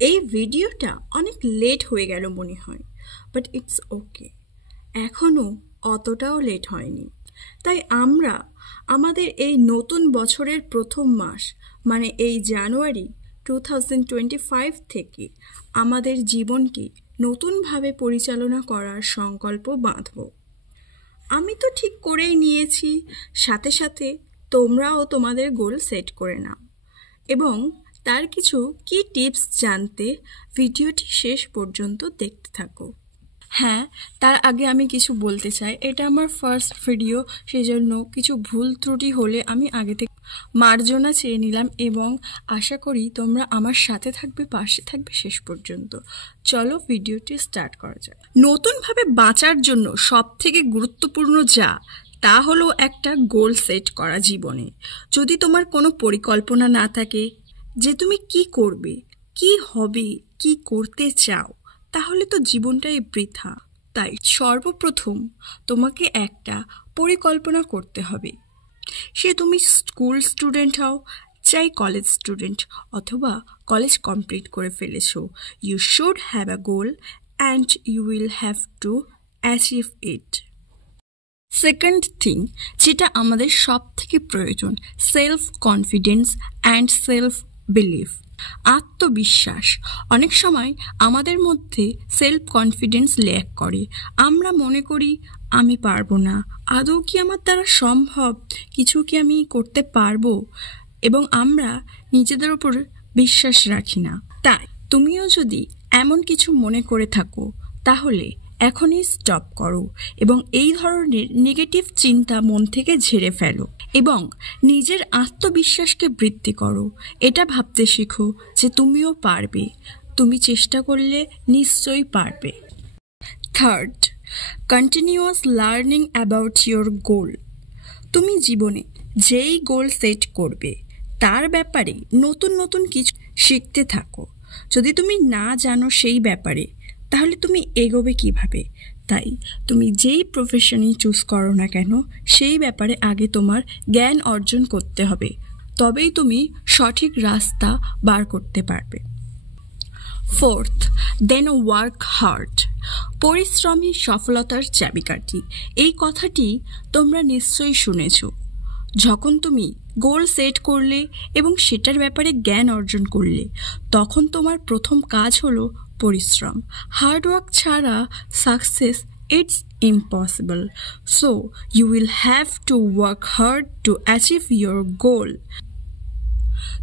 এই ভিডিওটা অনেক লেট হয়ে গেল মনে হয়, বাট ইটস ওকে। এখনও অতটাও লেট হয়নি। তাই আমরা আমাদের এই নতুন বছরের প্রথম মাস মানে এই জানুয়ারি 2025 থেকে আমাদের জীবনকে নতুনভাবে পরিচালনা করার সংকল্প বাঁধব। আমি তো ঠিক করেই নিয়েছি, সাথে সাথে তোমরাও তোমাদের গোল সেট করে নাও এবং তার কিছু কি টিপস জানতে ভিডিওটি শেষ পর্যন্ত দেখতে থাকো। হ্যাঁ, তার আগে আমি কিছু বলতে চাই, এটা আমার ফার্স্ট ভিডিও, সেজন্য কিছু ভুল ত্রুটি হলে আমি আগে থেকে মার্জনা চেয়ে নিলাম এবং আশা করি তোমরা আমার সাথে থাকবে, পাশে থাকবে শেষ পর্যন্ত। চলো ভিডিওটি স্টার্ট করা যাক। নতুনভাবে বাঁচার জন্য সবথেকে গুরুত্বপূর্ণ তা হলো একটা গোল সেট করা জীবনে। যদি তোমার কোনো পরিকল্পনা না থাকে যে তুমি কি করবে, কি হবে, কি করতে চাও, তাহলে তো জীবনটাই বৃথা। তাই সর্বপ্রথম তোমাকে একটা পরিকল্পনা করতে হবে। সে তুমি স্কুল স্টুডেন্ট হও, চাই কলেজ স্টুডেন্ট, অথবা কলেজ কমপ্লিট করে ফেলেছো, you should have a goal and you will have to achieve it. Second thing, যেটা আমাদের সব থেকে প্রয়োজন, self confidence and self believe, আত্মবিশ্বাস। অনেক সময় আমাদের মধ্যে সেলফ কনফিডেন্স ল্যাক করে। আমরা মনে করি আমি পারবো না, আদৌ কি আমার দ্বারা সম্ভব, কিছু কি আমি করতে পারবো, এবং আমরা নিজেদের উপর বিশ্বাস রাখি না। তাই তুমিও যদি এমন কিছু মনে করে থাকো তাহলে এখনই স্টপ করো এবং এই ধরনের নেগেটিভ চিন্তা মন থেকে ঝেড়ে ফেলো এবং নিজের আত্মবিশ্বাসকে বৃদ্ধি করো। এটা ভাবতে শেখো যে তুমিও পারবে, তুমি চেষ্টা করলে নিশ্চয়ই পারবে। Third, continuous learning about your goal. তুমি জীবনে যেই গোল সেট করবে তার ব্যাপারে নতুন নতুন কিছু শিখতে থাকো। যদি তুমি না জানো সেই ব্যাপারে, তাহলে তুমি এগোবে কিভাবে? তাই তুমি যেই প্রফেশনই চুজ করো না কেন, সেই ব্যাপারে আগে তোমার জ্ঞান অর্জন করতে হবে, তবেই তুমি সঠিক রাস্তা বার করতে পারবে। Fourth, then work hard. পরিশ্রমী সফলতার চাবিকাঠি। এই কথাটি তোমরা নিশ্চয়ই শুনেছ। যখন তুমি গোল সেট করলে এবং সেটার ব্যাপারে জ্ঞান অর্জন করলে, তখন তোমার প্রথম কাজ হলো পরিশ্রম। হার্ডওয়ার্ক ছাড়া success it's impossible. So you will have to work hard to achieve your goal.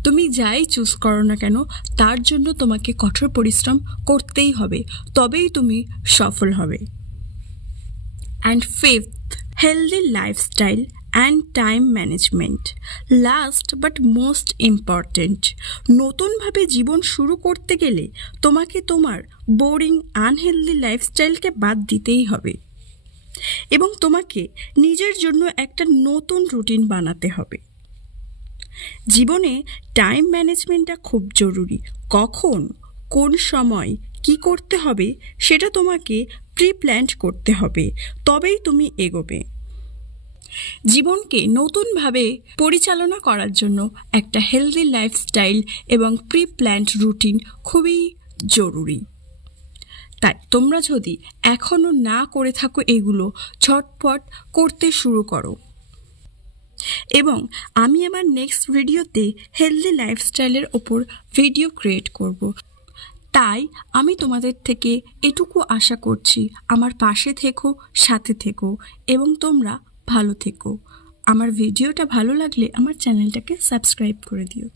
তুমি যাই চুজ করো না কেন, তার জন্য তোমাকে কঠোর পরিশ্রম করতেই হবে, তবেই তুমি সফল হবে। And fifth, healthy lifestyle and time management. Last but most important, নতুনভাবে জীবন শুরু করতে গেলে তোমাকে তোমার বোরিং আনহেলদি লাইফস্টাইলকে বাদ দিতেই হবে এবং তোমাকে নিজের জন্য একটা নতুন রুটিন বানাতে হবে। জীবনে টাইম ম্যানেজমেন্টটা খুব জরুরি। কখন, কোন সময় কি করতে হবে সেটা তোমাকে প্রি প্ল্যান করতে হবে, তবেই তুমি এগোবে। জীবনকে নতুনভাবে পরিচালনা করার জন্য একটা হেলদি লাইফস্টাইল এবং প্রি প্ল্যান্ড রুটিন খুবই জরুরি। তাই তোমরা যদি এখনও না করে থাকো এগুলো, ঝটপট করতে শুরু করো। এবং আমি আমার নেক্সট ভিডিওতে হেলদি লাইফস্টাইলের ওপর ভিডিও ক্রিয়েট করব। তাই আমি তোমাদের থেকে এটুকু আশা করছি, আমার পাশে থেকো, সাথে থেকো এবং তোমরা ভালো থেকো। আমার ভিডিওটা ভালো লাগলে আমার চ্যানেলটাকে সাবস্ক্রাইব করে দিও।